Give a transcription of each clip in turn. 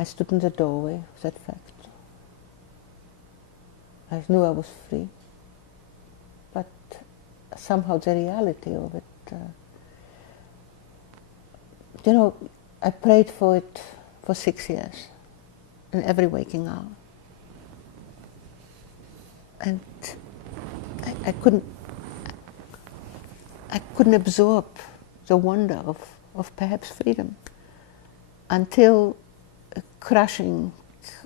I stood in the doorway of that factory. I knew I was free, but somehow the reality of it, you know, I prayed for it for 6 years, in every waking hour. And I couldn't absorb the wonder of perhaps freedom until a crushing,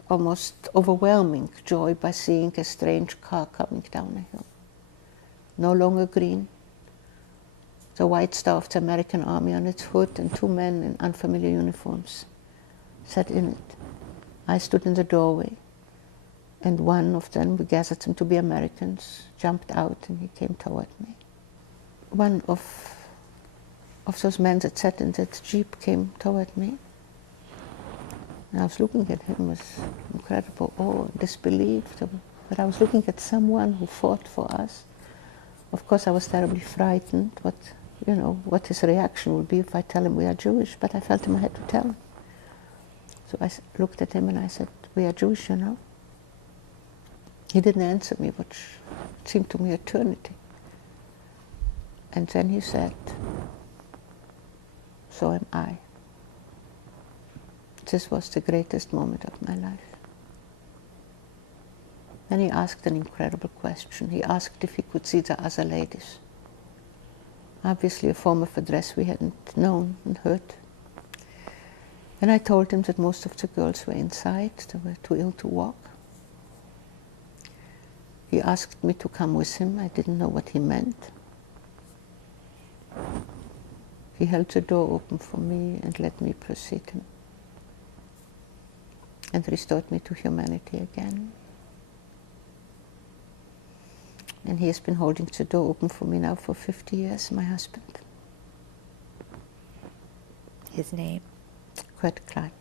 almost overwhelming joy by seeing a strange car coming down a hill. No longer green, the white star of the American army on its hood, and 2 men in unfamiliar uniforms sat in it. I stood in the doorway, and one of them, we gathered them to be Americans, jumped out and he came toward me. One of those men that sat in that jeep came toward me. And I was looking at him with incredible awe and disbelief, but I was looking at someone who fought for us. Of course, I was terribly frightened what his reaction would be if I tell him we are Jewish, but I felt I had to tell him. So I looked at him and I said, "We are Jewish, you know." He didn't answer me, which seemed to me eternity. And then he said, "So am I." This was the greatest moment of my life. Then he asked an incredible question. He asked if he could see the other ladies. Obviously a form of address we hadn't known and heard. And I told him that most of the girls were inside, they were too ill to walk. He asked me to come with him. I didn't know what he meant. He held the door open for me and let me precede him, and restored me to humanity again. And he has been holding the door open for me now for 50 years, my husband. His name? Kurt Clark.